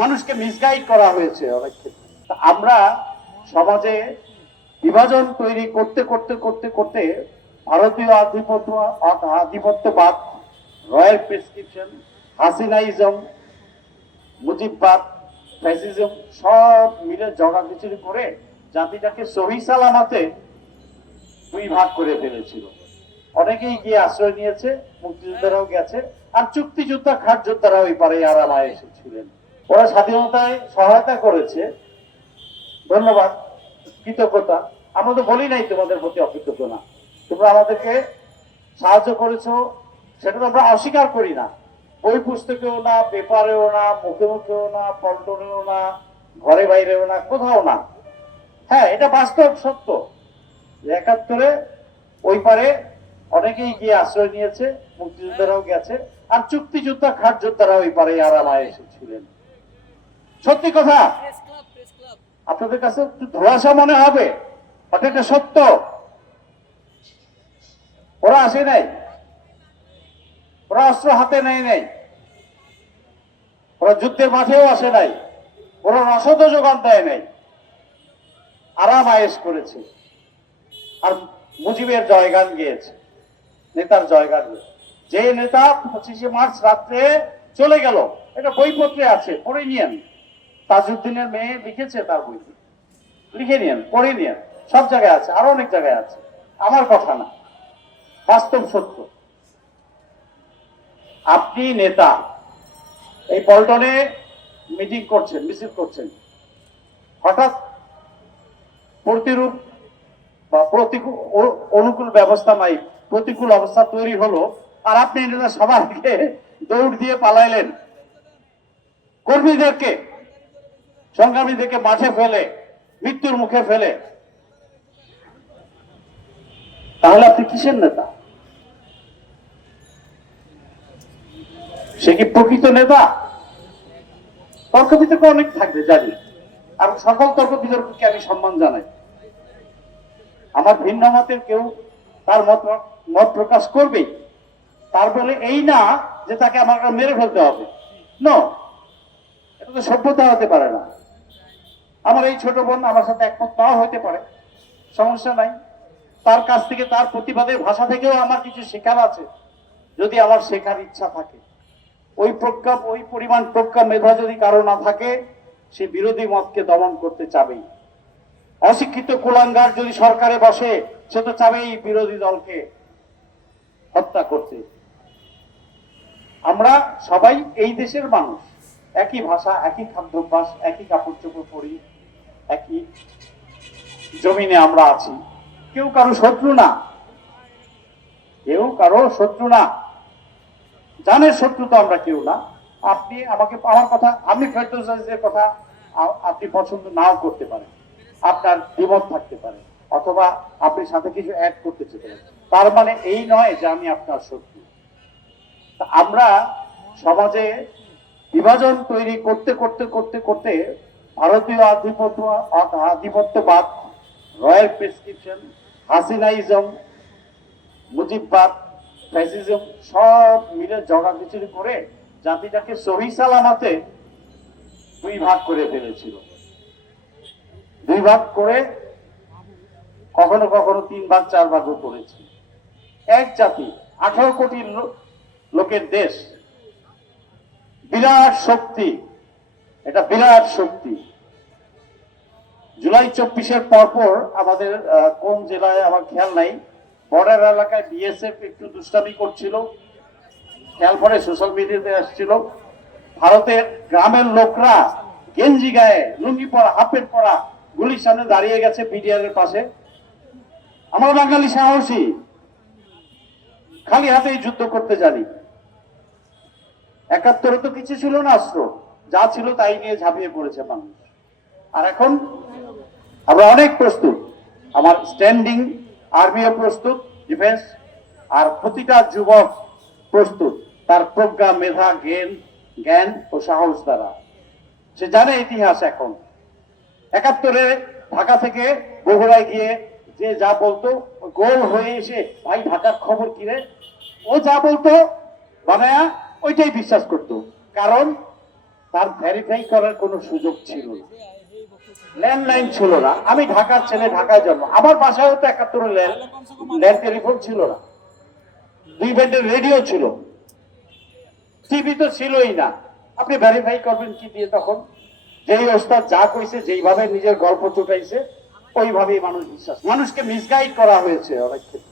মানুষকে মিসগাইড করা হয়েছে অনেক ক্ষেত্রে। আমরা সমাজে বিভাজন তৈরি করতে করতে করতে করতে ভারতীয় আধিপত্যবাদ, রয়্যাল প্রেসক্রিপশন, হাসিনাইজম, মুজিববাদ, ফ্যাসিজম সব মিলে জগাখিচুড়ি করে জাতিটাকে সহি সালামতে দুই ভাগ করে ফেলেছিল। অনেকেই গিয়ে আশ্রয় নিয়েছে, মুক্তিযোদ্ধারাও গেছে, আর চুক্তিযোদ্ধা খাট যোদ্ধারাও ওই পারে আরামায় এসেছিলেন। ওরা স্বাধীনতায় সহায়তা করেছে, ধন্যবাদ, কৃতজ্ঞতা। আমরা তো বলি নাই তোমাদের প্রতি অকৃতজ্ঞ না, তোমরা আমাদেরকে সাহায্য করেছো, সেটা তো আমরা অস্বীকার করি না। বই পুস্তকেও না, পেপারেও না, মুখে মুখেও না, পল্টনেও না, ঘরে বাইরেও না, কোথাও না। হ্যাঁ, এটা বাস্তব সত্য। ৭১ ওই পারে অনেকেই গিয়ে আশ্রয় নিয়েছে, মুক্তিযোদ্ধারাও গেছে, আর চুক্তিযোদ্ধা খাট যোদ্ধারা ওই পারে আরামায় এসেছিলেন। সত্যি কথা, আপনাদের কাছে একটু ধোঁয়াশা মনে হবে, এটা সত্য। ওরা আসে নাই, ওরা অস্ত্র হাতে নেয় নাই, ওরা যুদ্ধের মাঠেও আসে নাই, ওরা রসদ যোগান দেয় নাই, আরাম আয়েশ করেছে, আর মুজিবের জয়গান গিয়েছে, নেতার জয়গান। যে নেতা 25শে মার্চ রাত্রে চলে গেল, এটা বইপত্রে আছে, পড়ে নিয়েন। তাজউদ্দিনের মেয়ে লিখেছে তার বইতে, লিখে নিয়েন, পড়ে নিয়েন, সব জায়গায় আছে, আরো অনেক জায়গায় আছে। আমার কথা না, বাস্তব সত্য। আপনি নেতা, এই পল্টনে মিটিং করছেন, মিছিল করছেন, হঠাৎ প্রতিরূপ বা অনুকূল ব্যবস্থা নাই, প্রতিকূল অবস্থা তৈরি হলো, আর আপনি সবাইকে দৌড় দিয়ে পালাইলেন, কর্মীদেরকে, সংগ্রামীদেরকে মাঠে ফেলে, মৃত্যুর মুখে ফেলে। তাহলে আপনি কিসের নেতা? সে কি প্রকৃত নেতা? তর্ক বিতর্ক অনেক থাকবে জানি, আমি সকল তর্ক বিতর্ককে আমি সম্মান জানাই। আমার ভিন্ন মতের কেউ তার মত প্রকাশ করবেই, তার বলে এই না যে তাকে আমার মেরে ফেলতে হবে। নো, এটা তো সভ্যতা হতে পারে না। আমার এই ছোট বোন আমার সাথে একমত নাও হইতে পারে, সমস্যা নাই। তার কাছ থেকে, তার প্রতিবাদের ভাষা থেকেও আমার কিছু শেখার আছে, যদি আমার শেখার ইচ্ছা থাকে। ওই প্রজ্ঞা, ওই পরিমাণ প্রজ্ঞা মেধা যদি কারো না থাকে, সে বিরোধী মতকে দমন করতে চাবেই। অশিক্ষিত কুলাঙ্গার যদি সরকারে বসে, সে তো চাবেই বিরোধী দলকে হত্যা করতে। আমরা সবাই এই দেশের মানুষ, একই ভাষা, একই খাদ্যাভ্যাস, একই কাপড় চোপড় পরি, একই জমিনে আমরা আছি। কেউ কারো শত্রু না, কেউ কারো শত্রু না, জানের শত্রু তো আমরা কেউ না। আপনি আমাকে, আমার কথা, আমি ফেরদৌসের কথা আপনি পছন্দ নাও করতে পারেন, আপনার দ্বিমত থাকতে পারে, অথবা আপনি সাথে কিছু অ্যাড করতে চাইতে পারেন, তার মানে এই নয় যে আমি আপনার শত্রু। আমরা সমাজে বিভাজন তৈরি করতে করতে করতে করতে ভারতীয় আধিপত্যবাদ, রয়্যাল প্রেসক্রিপশন, হাসিনাইজম, মুজিববাদ, ফ্যাসিজম সব মিলে জগাখিচুড়ি করে জাতিটাকে সহি সালামতে দুই ভাগ করে ফেলেছিল। দুই ভাগ করে কখনো কখনো 3 ভাগ 4 ভাগও করেছে। এক জাতি, 18 কোটি লোকের দেশ, বিরাট শক্তি, এটা বিরাট শক্তি। জুলাই 24-এর পরপর আমাদের কোন জেলায় আমার খেয়াল নাই, বর্ডার এলাকায় বিএসএফ একটু দুষ্টামি করছিল, খেয়াল পরে সোশ্যাল মিডিয়াতে আসছিল। ভারতের গ্রামের লোকরা গেঞ্জি গায়ে, লুঙ্গি পরা, হাফের পরা, গুলির সামনে দাঁড়িয়ে গেছে বিডিআর এর পাশে। আমরা বাঙালি সাহসী, খালি হাতেই যুদ্ধ করতে জানি। ৭১ তো কিছু ছিল না, অস্ত্র যা ছিল তাই নিয়ে ঝাঁপিয়ে পড়েছে মানুষ। আর এখন আমরা অনেক প্রস্তুত, আমার স্ট্যান্ডিং আর্মিও প্রস্তুত, ডিফেন্স, আর প্রতিটা যুবক প্রস্তুত তার প্রজ্ঞা, মেধা, জ্ঞান ও সাহস দ্বারা। সে জানে ইতিহাস। এখন ৭১-এ ঢাকা থেকে বগুড়ায় গিয়ে যে যা বলতো, গোল হয়ে এসে ভাই ঢাকার খবর কিরে, ও যা বলতো বানায়া ওইটাই বিশ্বাস করতো। কারণ তার ভেরিফাই করার কোনো সুযোগ ছিল না, ল্যান্ডলাইন ছিল না। আমি ঢাকার ছেলে, ঢাকায় জন্ম, আমার বাসায়ও তো 71 ল্যান্ড টেলিফোন ছিল না, 2 ব্যান্ডের রেডিও ছিল, টিভি তো ছিলই না। আপনি ভেরিফাই করবেন কি দিয়ে? তখন যেই ওস্তাদ যা কইছে, যেইভাবে নিজের গল্প চুটাইছে, ওইভাবেই মানুষ বিশ্বাস, মানুষকে মিসগাইড করা হয়েছে অনেক ক্ষেত্রে।